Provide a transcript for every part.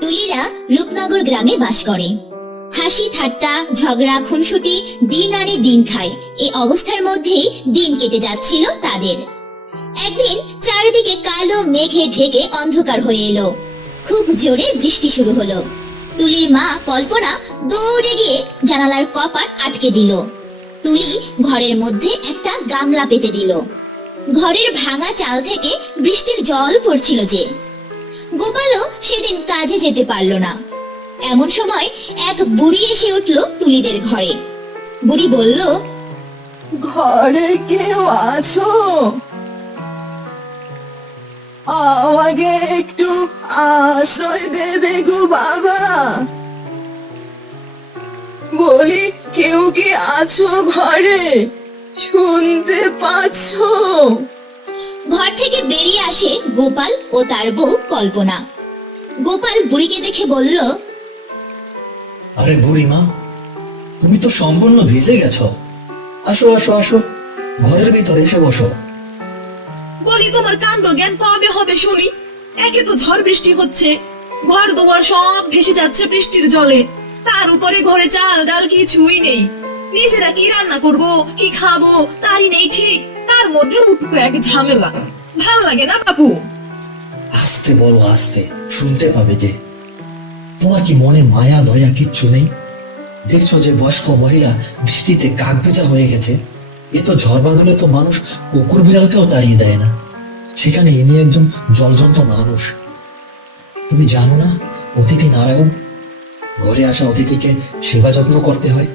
তুলিরা রূপনগর গ্রামে বাস করে। হাসি ঠাট্টা ঝগড়া খুনসুটি দিন আনে দিন খায়, এই অবস্থার মধ্যেই দিন কেটে যাচ্ছিল তাদের। একদিন চারিদিকে কালো মেঘে ঢেকে অন্ধকার হয়ে এলো। খুব জোরে বৃষ্টি শুরু হলো। তুলির মা কল্পনা দৌড়ে গিয়ে জানালার কপাট আটকে দিল। তুলি ঘরের মধ্যে একটা গামলা পেতে দিল। ঘরের ভাঙা চাল থেকে বৃষ্টির জল পড়ছিল যে। গোপালও সেদিন কাজে যেতে পারল না। এমন সময় এক বুড়ি এসে উঠল তুলিদের ঘরে। বুড়ি বলল, ঘরে কেউ আছো? আমাকে একটু আশ্রয় দেবে গো বাবা। বলি, কেউ কি আছো ঘরে? শুনতে পাচ্ছ? ঘর থেকে বেরিয়ে আসে গোপাল ও তার বউ কল্পনা। গোপাল বুড়িকে দেখে বলল, আরে বুড়িমা, তুমি তো সম্পূর্ণ ভিজে গেছো। আসো আসো আসো, ঘরের ভিতরে এসে বসো। বলি, তোমার কাণ্ড জ্ঞান কবে হবে শুনি? একে তো ঝড় বৃষ্টি হচ্ছে, ঘর দুয়ার সব ভেসে যাচ্ছে বৃষ্টির জলে, তার উপরে ঘরে চাল ডাল কিছুই নেই। নিজেরা কি রান্না করব, কি খাবো তারই নেই ঠিক, তার মধ্যে উঠুকো এক ঝামেলা। ভাল লাগে না বাপু? আস্তে বলো, আস্তে, শুনতে পাবে যে। তোমার কি মনে মায়া দয়া কিচ্ছু নেই? দেখছো যে বয়স্ক মহিলা বৃষ্টিতে কাক ভেজা হয়ে গেছে। এ তো ঝড় বাদলে তো মানুষ কুকুর বিড়ালকেও তাড়িয়ে দেয় না, সেখানে ইনি একজন জলজন্ত মানুষ। তুমি জানো না, অতিথি নারায়ণ। ঘরে আসা অতিথিকে সেবা যত্ন করতে হয়।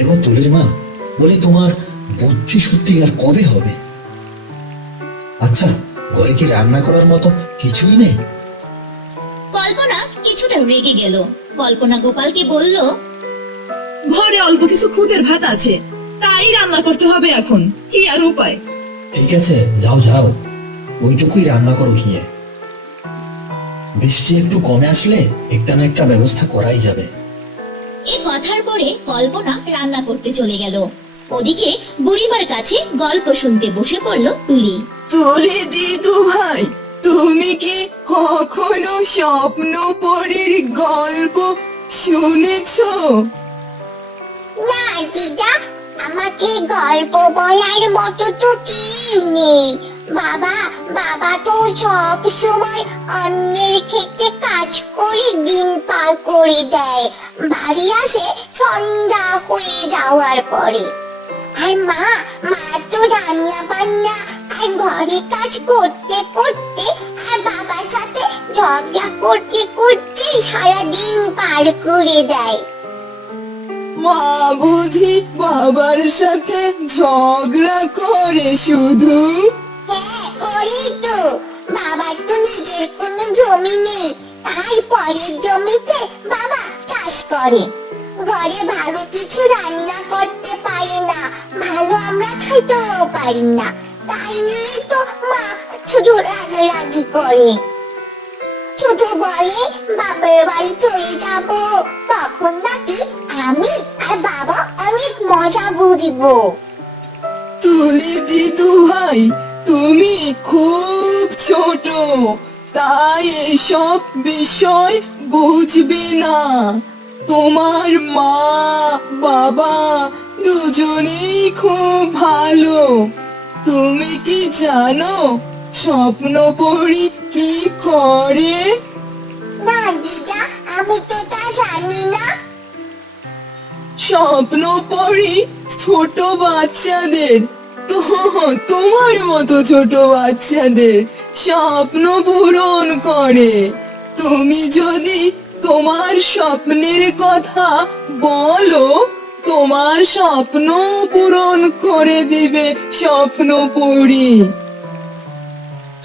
এখন তুলির মা, বলি তোমার বুদ্ধি শুদ্ধি আর কবে হবে? আচ্ছা, ঘরে কি রান্না করার মতো কিছুই নেই? কল্পনা কিছুটা রেগে গেল। কল্পনা গোপালকে বলল, ঘরে অল্প কিছু খুদের ভাত আছে, তাই রান্না করতে হবে এখন, কি আর উপায়? ঠিক আছে, যাও যাও, ওইটুকুই রান্না করো গিয়ে। বৃষ্টি একটু কমে আসলে একটা না একটা ব্যবস্থা করাই যাবে। এ কথার পরে কল্পনা রান্না করতে চলে গেল। ওদিকে বুড়িমার কাছে গল্প শুনতে বসে পড়ল তুলি। তুলি দিদু ভাই, তুমি কি কখনো স্বপ্নপুরীর গল্প শুনেছো? না দিদা, আমাকে গল্প বলার মতো তো কেউ নেই। বাবা বাবা তো সব সময় অন্যের ক্ষেত্রে কাজ করে দিন পার করে দেয়, বাড়ি আসে সন্ধ্যা হয়ে যাওয়ার পরে। আর মা মা তো রান্না বান্না আর ঘরে কাজ করতে করতে আর বাবার সাথে ঝগড়া করতে করতে সারাদিন পার করে দেয়। মা বুঝি বাবার সাথে ঝগড়া করে শুধু? হ্যাঁ, করি তো। বাবার তো নিজের কোনো জমি নেই, তাই পরের জমিতে বাবা চাষ করে। ঘরে ভালো কিছু রান্না করতে পারি না, ভালো আমরা খাইতেও পারি না, তাই নিয়ে তো মা শুধু রাগারাগি করে। শুধু বলে বাপের বাড়ি চলে যাব, তখন নাকি আমি আর বাবা অনেক মজা বুঝবো। তুলি দিদু ভাই, তুমি খুব ছোট, তাই এসব বিষয় বুঝবে না। তোমার মা বাবা দুজনেই খুব ভালো। তুমি কি জানো স্বপ্নপুরী কি করে? না দিদা, আমি তো তা জানি না। স্বপ্নপুরী ছোট বাচ্চাদের, তোমার মতো ছোট বাচ্চাদের স্বপ্ন পূরণ করে। তুমি যদি তোমার স্বপ্নের কথা বলো, তোমার স্বপ্ন পূরণ করে দিবে স্বপ্নপুরী।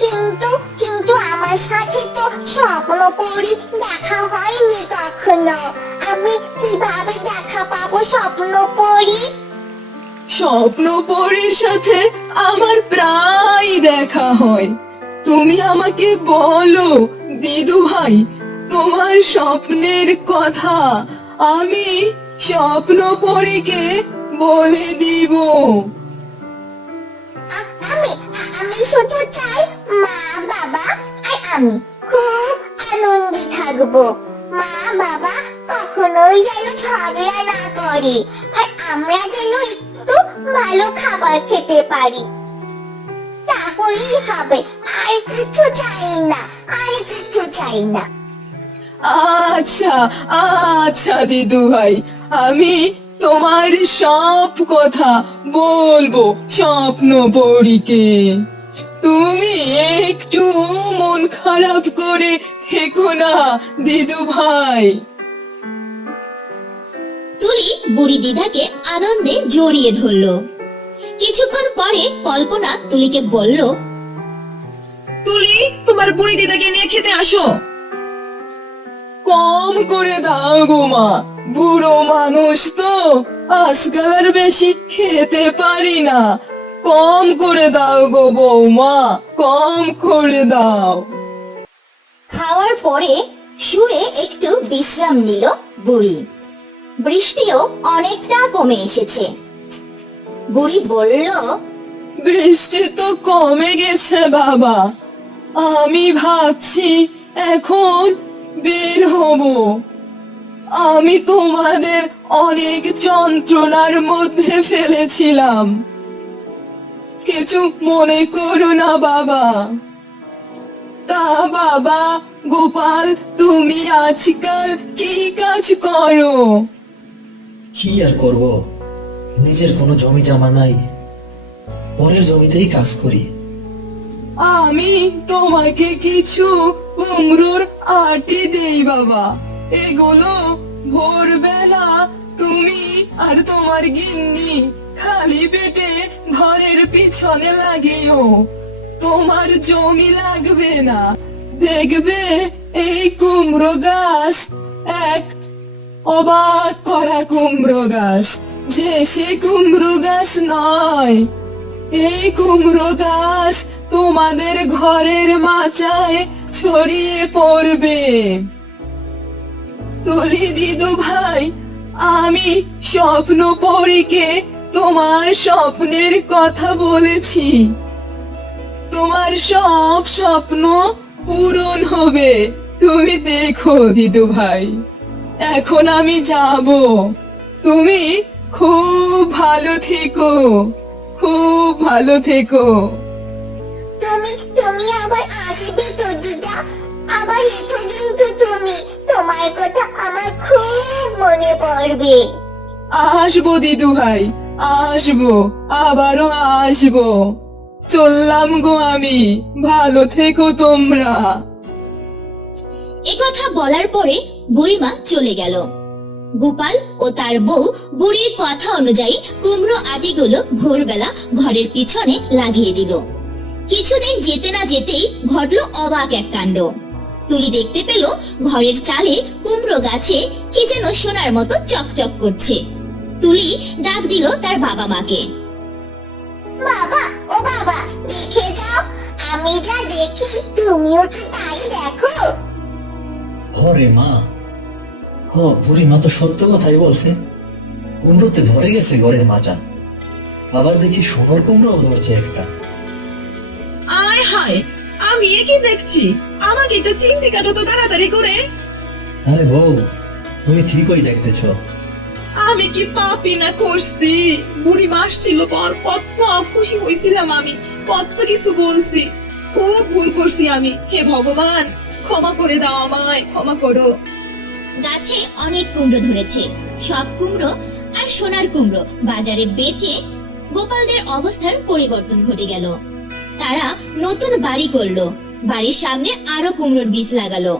কিন্তু কিন্তু আমার সাথে তো স্বপ্নপুরী দেখা হয়নি কখনো। আমি কিভাবে দেখা পাবো স্বপ্নপুরী? স্বপ্নপুরীর সাথে আমার প্রায় দেখা হয়। তুমি আমাকে বলো দিদু ভাই, তোমার স্বপ্নের কথা, আমি স্বপ্নপুরীকে বলে দিব। আমি আমি শুধু চাই মা বাবা আর আমি খুব আনন্দে থাকবো। মা বাবা কখনোই যেন ঝগড়া না করে, আর আমরা যেন একটু ভালো খাবার খেতে পারি, তাহলেই হবে। আর কিছু চাই না, আর কিছু চাই না। আচ্ছা আচ্ছা দিদু ভাই, আমি তোমার সব কথা বলবো স্বপ্ন পরীকে। তুমি একটু মন খারাপ করে থেকো না দিদু ভাই। তুলি বুড়ি দিদাকে আনন্দে জড়িয়ে ধরলো। কিছুক্ষণ পরে কল্পনা তুলিকে বলল, তুলি, তোমার বুড়ি দিদাকে নিয়ে খেতে আসো। কম করে দাও গো মা, বুড়ো মানুষ তো, আজকাল আর বেশি খেতে পারি না। কম করে দাও গো বৌমা, কম করে দাও। খাওয়ার পরে শুয়ে একটু বিশ্রাম নিল বুড়ি। বৃষ্টিও অনেকটা কমে এসেছে। বুড়ি বলল, বৃষ্টি তো কমে গেছে বাবা, আমি ভাবছি এখন বের হব। আমি তোমাদের অনেক যন্ত্রণার মধ্যে ফেলেছিলাম, কিছু মনে করো না বাবা। তা বাবা গোপাল, তুমি আজকাল কি কাজ করো? কি আর করব, নিজের কোনো জমি জমা নাই, পরের জমিতেই কাজ করি। আমি তোমাকে কিছু কুমড়োর আটি দেই বাবা, এগুলো ভোরবেলা তুমি আর তোমার গিন্নি খালি পেটে ঘরের পিছনে লাগিও। তোমার জমি লাগবে না, দেখবে এই কুমড়ো গাছ এক অবাক করা কুমড়ো গাছ, যে সে কুমড়ো গাছ নয়। এই কুমড়ো গাছ তোমাদের ঘরের মাচায় ছড়িয়ে পড়বে। তুলি দিদু ভাই, আমি স্বপ্ন পরীকে তোমার স্বপ্নের কথা বলেছি, তোমার সব স্বপ্ন পূরণ হবে। তুমি দেখো দিদু ভাই, এখন আমি যাব, তুমি খুব ভালো থেকো, খুব ভালো থেকো। তুমি আবার আসবে তো দিদা? আবার এসো কিন্তু তুমি, তোমার কথা আমার খুব মনে পড়বে। আসবো দিদু ভাই, আসবো, আবারও আসবো। চললাম গো আমি, ভালো থেকো তোমরা। একথা বলার পরে বুড়িমা চলে গেল। গোপাল ও তার বউ বুড়ির কথা অনুযায়ী কুমড়ো আটিগুলো ভোরবেলা ঘরের পিছনে লাগিয়ে দিল। কিছুদিন যেতে না যেতেই ঘটলো অবাক এক কাণ্ড। তুলি দেখতে পেল ঘরের চালে কুমড়ো গাছে কি যেন সোনার মতো চকচক করছে। তুলি ডাক দিল তার বাবা মাকে। বাবা, ও বাবা, দেখে যাও, আমি যা দেখি তুমিও কি তাই দেখো? হরে মা, হ বুড়ি মা তো সত্য কথাই বলছে, কুমড়োতে ভরে গেছে ঘরের মাচা, আবার দেখি সোনার কুমড়ো ধরছে একটা। আয় হায়, আমি এ কি দেখছি? আমাকে একটা চিমটি কাটো তো তাড়াতাড়ি করে। আরে বউ, তুমি ঠিকই দেখতেছ। আমি কি পাপি না করছি? বুড়ি মাস ছিল পর কত খুশি হয়েছিলাম, আমি কত কিছু বলছি, খুব ভুল করছি আমি। হে ভগবান, ক্ষমা করে দাও আমায়, ক্ষমা করো। গাছে অনেক কুমড়ো ধরেছে। সব কুমড়ো আর সোনার কুমড়ো বাজারে বেচে গোপালদের অবস্থার পরিবর্তন ঘটে গেল। তারা নতুন বাড়ি করলো, বাড়ির সামনে আরো কুমড়োর বীজ লাগালো।